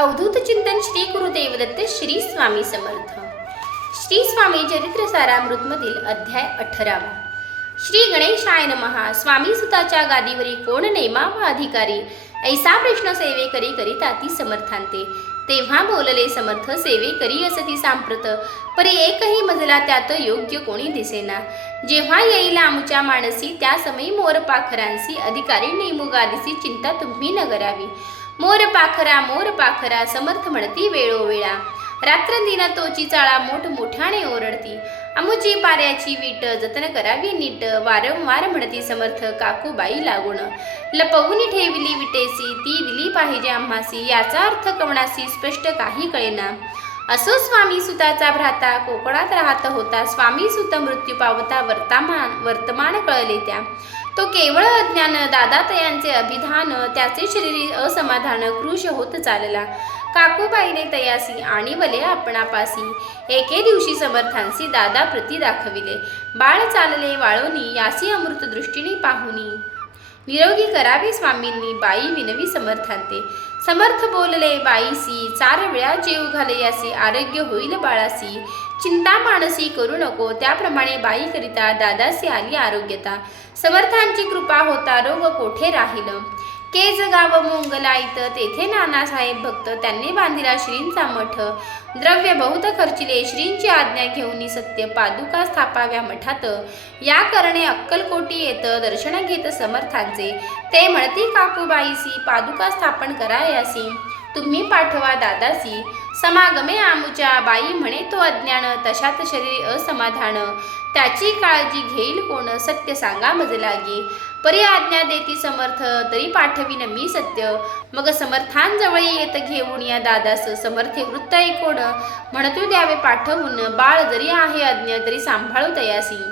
अवधूत चिंतन श्री गुरुदेव दत्त श्री स्वामी समर्थ. श्री स्वामी चरित्र सारामृतमधील अध्याय 18. श्री गणेशाय नमः. स्वामी सुताच्या गादीवरी कोण नेमावा अधिकारी, ऐसा प्रश्न सेवेकरी करिता ती समर्थांते. तेव्हा बोलले समर्थ, सेवेकरी असती सांप्रत, परी एकही मजला त्यात योग्य कोणी दिसेना. जेव्हा येईल आमुच्या मानसी, त्या समयी मोर पाखरांसी, अधिकारी नेमू गादीसी, चिंता तुम्ही न करावी. मोर पाखरा समर्थ म्हणती वेळोवेळा, रात्रंदिन तोची चाळा मोठ मोठ्याने ओरडती. आमुची पाऱ्याची वीट जतन करावी नीट, वारंवार म्हणती समर्थ काकूबाई लागून. लपवून ठेवली विटेसी, ती दिली पाहिजे आम्हासी, याचा अर्थ कवणासी स्पष्ट काही कळेना. असो स्वामी सुताचा भ्राता, कोकणात राहत होता. स्वामी सुत मृत्यू पावता, वर्तमान कळले त्या. तो केवळ अज्ञान, दादातयांचे अभिधान, त्याचे शरीरी असमाधान, कृश होत चालला. काकूबाईने तयासी आणिवले आपणापासी, एके दिवशी समर्थांसी दादा प्रती दाखविले. बाळ चालले वाळोनी, यासी अमृत दृष्टीने पाहुनी, निरोगी करावे स्वामींनी, बाई विनवी समर्थांते. समर्थ बोलले बाईसी, 4 वेळा जेव घाले यासी, आरोग्य होईल बाळासी, चिंता मानसी करू नको. त्याप्रमाणे बाई करिता दादासी आली आरोग्यता. समर्थांची कृपा होता, रोग कोठे राहील. केज गाव मोंगलाईत, तेथे नानासाहेब भक्त, त्यांनी बांधिला श्रींचा मठ. द्रव्य बहुत खर्चिले, श्रींची आज्ञा घेऊन सत्य पादुका स्थापाव्या मठात. या करणे अक्कलकोटी येत, दर्शन घेत समर्थांचे. ते म्हणती काकूबाईसी, पादुका स्थापन करायासी, तुम्ही पाठवा दादासी. समागमे आमुच्या, बाई म्हणे तो अज्ञान, तशात शरीर असमाधान, त्याची काळजी घेईल कोण, सत्य सांगा मज लागे. परी आज्ञा देती समर्थ, तरी पाठविन मी सत्य. मग समर्थांजवळ येत घेऊन या दादास, समर्थे वृत्त ऐकोण, म्हणतो द्यावे पाठवून. बाळ जरी आहे अज्ञ, तरी सांभाळू तयासी.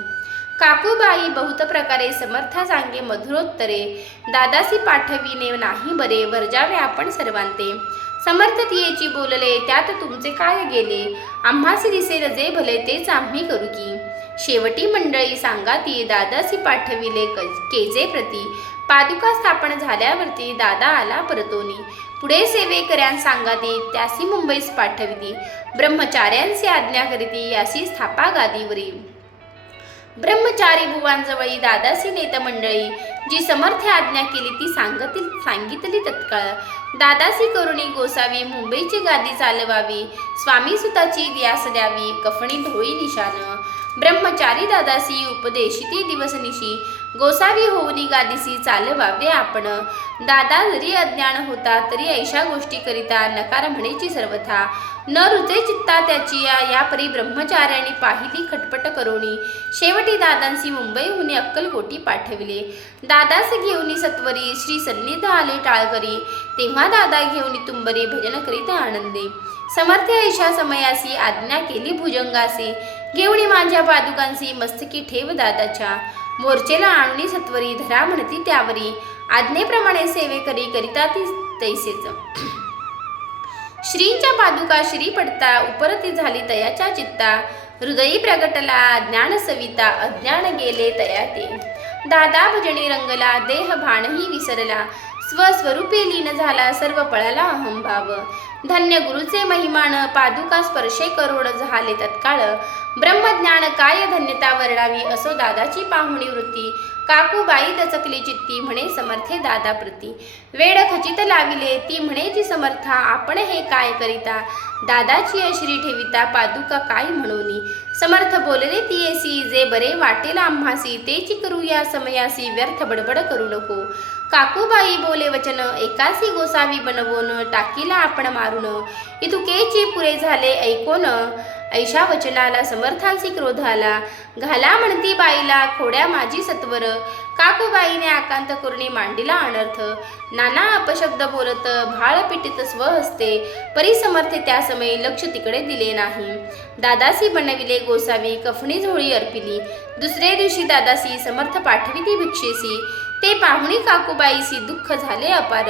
काकूबाई बहुत प्रकारे समर्था सांगे मधुरोत्तरे, दादासी पाठविणे नाही बरे, वर्जावे आपण सर्वांते. समर्थ तियेची बोलले, त्यात तुमचे काय गेले, आम्हासी दिसेल जे भले तेच आम्ही करू की. शेवटी मंडळी सांगा ती, दादासी पाठविले केजे प्रती. पादुका स्थापन झाल्यावरती दादा आला परतोनी. पुढे सेवेकऱ्यां सांगा ती, त्यासी मुंबईस पाठविली. ब्रह्मचार्यांसी आज्ञा करीती, यासी स्थापा गादीवरी. ब्रह्मचारी बुवांजवळी दादासी नेत मंडळी, जी समर्थ आज्ञा केली ती सांगितली तत्काळ. दादासी करुणी गोसावी, मुंबईची गादी चालवावी. स्वामी सुताची व्यास द्यावी, कफणी धोळी निशान. ब्रह्मचारी दादासी उपदेशिती दिवसनिशी, गोसावी होऊनी गादीसी चालवावे आपण. दादा जरी अज्ञान होता, तरी ऐशा गोष्टी करिता नकार म्हणेची सर्वथा. न रुचे चित्ता त्याची, या परी ब्रह्मचार्याने पाहिली खटपट करोनी. शेवटी दादांसी मुंबईहून अक्कलकोटी पाठविले. दादास घेऊनी सत्वरी, श्री सन्निध आले टाळकरी. तेव्हा दादा घेऊनी तुंबरी, भजन करीत आनंदे. समर्थ ऐशा समयासी, आज्ञा केली भुजंगासी. घेऊनी माझ्या पादुकांसी, मस्तकी ठेव दादाच्या. मोर्चेला आणूनी सत्वरी, धरा म्हणती त्यावरी. आज्ञेप्रमाणे सेवेकरी करिता ती तैसेच. श्रींच्या पादुका श्री पडता, उपरती झाली तयाच्या चित्ता. हृदयी प्रगटला ज्ञान सविता, अज्ञान गेले तया ते. दादा भजनी रंगला, देह भानही विसरला. स्वस्वरूपे लीन झाला, सर्व पळाला अहंभाव. धन्य गुरुचे महिमान, पादुका स्पर्शे करोड झाले तत्काळ. ब्रह्मज्ञान काय धन्यता वर्णावी, असो दादाची पाहुणी वृत्ती. काकूबाई दचकली चित्ती, म्हणे समर्थे दादा प्रती. वेड खचित लाविले, ती म्हणे जी समर्था, आपण हे काय करिता. दादाची अश्री ठेविता, पादुका काय म्हणोनी. समर्थ बोलले तियेसी, जे बरे वाटेल आम्हासी, तेची करू या समयासी, व्यर्थ बडबड करू नको. काकूबाई बोले वचन, एकासी गोसावी बनवून, टाकीला आपण मारून. इतुकेची पुरे झाले ऐकोन, ऐशा वचनाला समर्थांसी क्रोध आला. घाला म्हणती बाईला, खोड्या माझी सत्वर. काकूबाईने आकांत करुणी मांडिला अनर्थ. नाना अपशब्द बोलत, भाळ पिटीत स्वहस्ते. परी समर्थे त्या समयी लक्ष तिकडे दिले नाही. दादासी बनविले गोसावी, कफणी झोळी अर्पिली. दुसरे दिवशी दादासी समर्थ पाठविती भिक्षेसी. ते पाहुणी काकूबाईसी दुःख झाले अपार.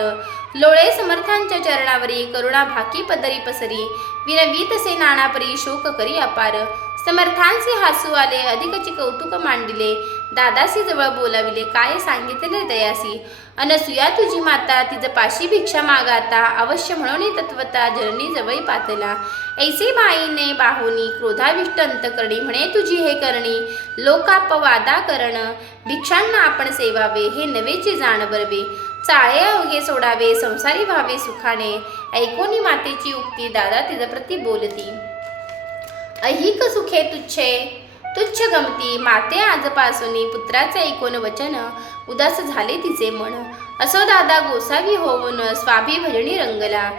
लोळे समर्थांच्या चरणावरी, करुणा भाकी पदरी पसरी. विनवीत से नानापरी, शोक करी अपार. समर्थांचे हसू आले, अधिकचे कौतुक मांडिले. दादासी जवळ बोलाविले, काय सांगितले दयासी. अनसुया तुझी माता, तिज पाशी भिक्षा मागाता. अवश्य म्हणून तत्वता जननी जवळी पातला. ऐसे माईने बाहुनी क्रोधाविष्ट अंतकरणी. म्हणे तुझी हे करणी लोकापवादा करण. भिक्षांना आपण सेवावे, हे नवेचे जाण बरवे. चाळे अवघे सोडावे, संसारी व्हावे सुखाने. ऐकोनी मातेची उक्ती, दादा तिज प्रति बोलती. ऐहिक सुखे तुच्छ गमती. माते आजपासूनी पुत्राचे ऐकोन वचन. उदास झाले तिचे मन. असो दादा गोसावी होऊन स्वाभी भजनी रंगला.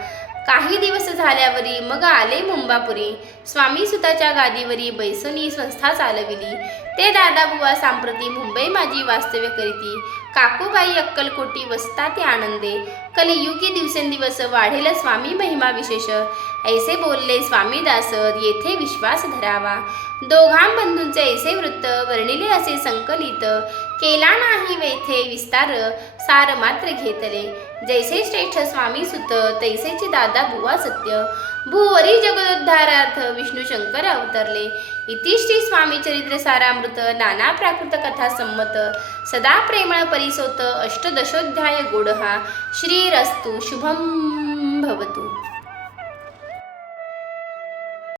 काही दिवस झाल्यावरी मग आले मुंबापुरी. स्वामी सुताच्या गादीवरी बैसनी संस्था चालविली. ते दादा बुवा सांप्रती मुंबई माझी वास्तव्य करीती. काकूबाई अक्कलकोटी वसता ते आनंदे. कलियुगी दिवसेंदिवस वाढेल स्वामी महिमा विशेष. ऐसे बोलले स्वामीदास, येथे विश्वास धरावा. दोघां बंधूंचे ऐसे वृत्त वर्णिले असे संकलित. केला नाही वेथे विस्तार, सार मात्र घेतले. जैसे श्रेष्ठ स्वामी सुत, तैसेचे दादा बुवा सत्य. भूवरी जगदोद्धारार्थ विष्णू शंकर अवतरले. इति श्री स्वामी चरित्र सारामृत नाना प्राकृत कथा संमत. सदा प्रेमळ परिसोत अष्टदशोध्याय गोडहा. श्रीरस्तु शुभम भवतु.